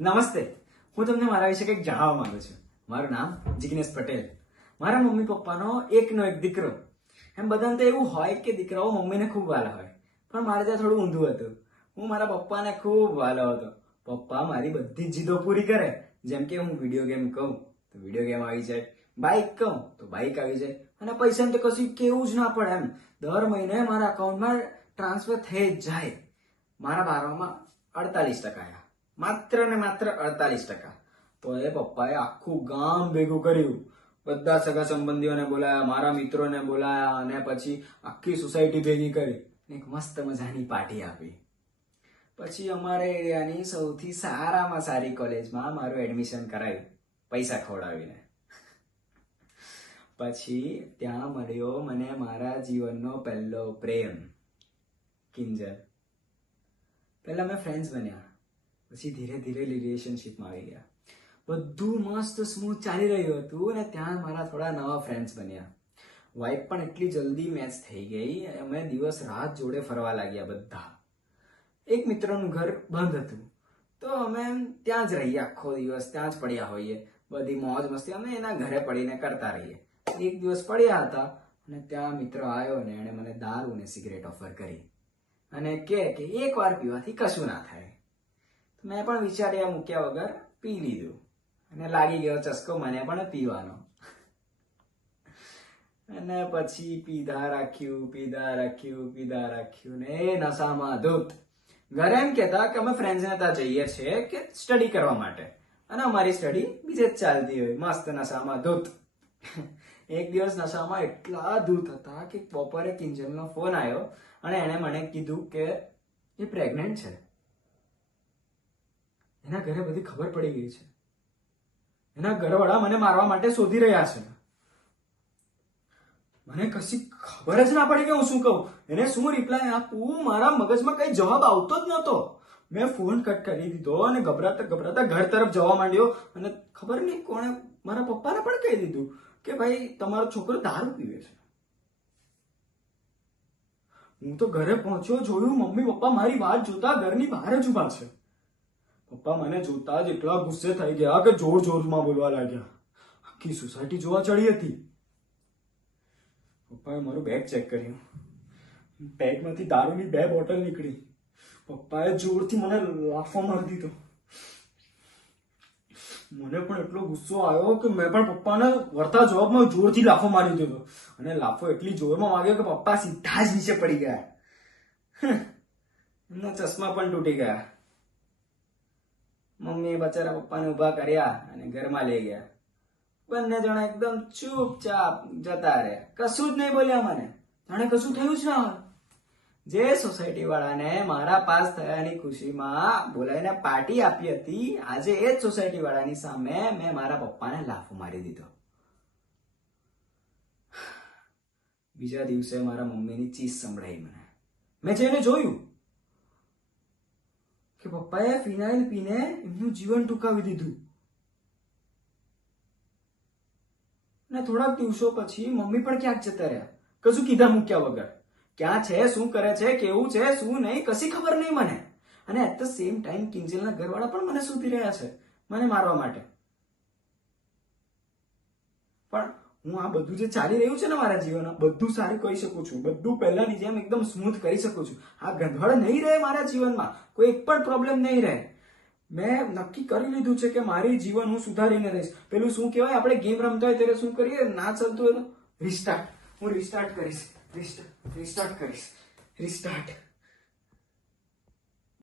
નમસ્તે. હું તમને મારા વિશે કંઈક જણાવવા માંગુ છું. મારું નામ જિગ્નેશ પટેલ. મારા મમ્મી પપ્પાનો એકનો એક દીકરો. એમ બધાને તો એવું હોય કે દીકરાઓ મમ્મીને ખૂબ વાલા હોય. પણ મારે ત્યાં થોડું ઊંધું હતું. હું મારા પપ્પાને ખૂબ વાલો હતો. પપ્પા મારી બધી જ જીદો પૂરી કરે. જેમ કે હું વીડિયો ગેમ કહું, તો વીડિયો ગેમ આવી જાય. બાઇક કહું, તો બાઇક આવી જાય. અને પૈસાને તો કશું કેવું જ ના પડે એમ. દર મહિને મારા અકાઉન્ટમાં ટ્રાન્સફર થઈ જ જાય. મારા બારમાં અડતાલીસ ટકા આવ્યા માત્ર ને માત્ર અડતાલીસ ટકા. તો એ પપ્પાએ આખું ગામ ભેગું કર્યું. બધા સગા સંબંધીઓને બોલાયા, મારા મિત્રોને બોલાયા અને પછી આખી સોસાયટી ભેગી કરી એક મસ્ત મજાની પાર્ટી આપી. પછી અમારે એરિયાની સૌથી સારામાં સારી કોલેજમાં મારું એડમિશન કરાયું, પૈસા ખવડાવીને. પછી ત્યાં મળ્યો મને મારા જીવનનો પહેલો પ્રેમ, કિંજલ. પહેલા અમે ફ્રેન્ડ્સ બન્યા. પછી ધીરે ધીરે રિલેશનશિપમાં આવી ગયા. બધું મસ્ત સ્મૂથ ચાલી રહ્યું હતું અને ત્યાં મારા થોડા નવા ફ્રેન્ડ્સ બન્યા. વાઇફ પણ એટલી જલ્દી મેચ થઈ ગઈ. અમે દિવસ રાત જોડે ફરવા લાગ્યા બધા. એક મિત્રનું ઘર બંધ હતું. તો અમે ત્યાં જ રહીએ આખો દિવસ, ત્યાં જ પડ્યા હોઈએ. બધી મોજ મસ્તી, અમે એના ઘરે પડીને કરતા રહીએ. એક દિવસ પડ્યા હતા અને ત્યાં મિત્ર આવ્યો ને એણે મને દારૂ ને સિગરેટ ઓફર કરી. અને કે એક વાર પીવાથી કશું ના થાય. મેં પણ વિચાર્યા મૂક્યા વગર પી લીધું. અને લાગી ગયો ચસ્કો, મને પણ પીવાનો. અને પછી પીધા રાખ્યું પીધા રાખ્યું પીધા રાખ્યું. ને એ નશામાં ધૂત. ઘરે એમ કહેતા કે અમે ફ્રેન્ડ્સ ને ત્યાં જઈએ છીએ કે સ્ટડી કરવા માટે. અને અમારી સ્ટડી બીજે જ ચાલતી હોય. મસ્ત નશામાં ધૂત. એક દિવસ નશામાં એટલા ધૂત હતા કે બપોરે કિંજલનો ફોન આવ્યો અને એણે મને કીધું કે એ પ્રેગ્નેન્ટ છે. એના ઘરે બધી ખબર પડી ગઈ છે. એના ઘરવાળા મને મારવા માટે શોધી રહ્યા છે. મને કશી ખબર જ ના પડી કે હું શું કહું. એને શું રિપ્લાય આપું? મારા મગજમાં કઈ જવાબ આવતો જ નહોતો. મેં ફોન કટ કરી દીધો અને ગભરાતા ગભરાતા ઘર તરફ જવા માંડ્યો અને ખબર નહીં કોણે મારા પપ્પાને પણ કહી દીધું કે ભાઈ, તમારો છોકરો દારૂ પીવે છે. હું તો ઘરે પહોંચ્યો, જોયું મમ્મી પપ્પા મારી વાત જોતા ઘરની બહાર જ ઊભા છે. પપ્પા મને જોતા જ એટલા ગુસ્સે થઈ ગયા કે જોર જોરમાં બોલવા લાગ્યા. આખી સોસાયટી જોવા ચડી હતી. પપ્પાએ મારું બેગ ચેક કર્યું. બેગમાંથી દારૂની બે બોટલ નીકળી. પપ્પાએ જોરથી મને લાફો મારી દીધો. મને પણ એટલો ગુસ્સો આવ્યો કે મેં પણ પપ્પાને વળતા જવાબમાં જોરથી લાફો મારી દીધો. અને લાફો એટલી જોરમાં વાગ્યો કે પપ્પા સીધા જ નીચે પડી ગયા. એમના ચશ્મા પણ તૂટી ગયા. મમ્મીએ બચારા પપ્પાને ઊભા કર્યા અને ઘરમાં લઈ ગયા. બંને જણા એકદમ ચૂપચાપ જતા રહ્યા. કશું જ નહીં બોલ્યા મને. જાણે કશું થયું જ ના જે સોસાયટી વાળાને મારા પાસ થયાની ખુશીમાં બોલાવીને પાર્ટી આપી હતી, આજે એ જ સોસાયટી વાળાની સામે મેં મારા પપ્પાને લાફો મારી દીધો. બીજા દિવસે મારા મમ્મીની ચીસ સંભળાઈ મને. મેં જઈને જોયું કે પપ્પાએ ફિનાઇલ પીને એમનું જીવન ટૂંકાવી દીધું. અને થોડાક દિવસો પછી મમ્મી પણ ક્યાંક જતા રહ્યા. કશું કીધા મૂક્યા વગર. ક્યાં છે? શું કરે છે? કેવું છે? શું નહીં? કશી ખબર નહીં મને. અને એટ ધ સેમ ટાઈમ કિંજલના ઘરવાળા પણ મને શોધી રહ્યા છે, મને મારવા માટે. પણ હું આ બધું જે ચાલી રહ્યું છે ને મારા જીવનમાં, બધું સારું કહી શકું છું. બધું પહેલાની જેમ એકદમ સ્મૂથ કરી શકું છું. આ ગંધવાડ નહીં રહે મારા જીવનમાં, કોઈ એક પણ પ્રોબ્લેમ નહીં રહે. મેં નક્કી કરી લીધું છે કે મારી જીવન હું સુધારીને રહીશ. પેલું શું કહેવાય? આપણે ગેમ રમતા હોય ત્યારે શું કરીએ? ના ચાલતું હોય તો રિસ્ટાર્ટ હું રિસ્ટાર્ટ કરીશ. રિસ્ટાર્ટ રિસ્ટાર્ટ કરીશ. રિસ્ટાર્ટ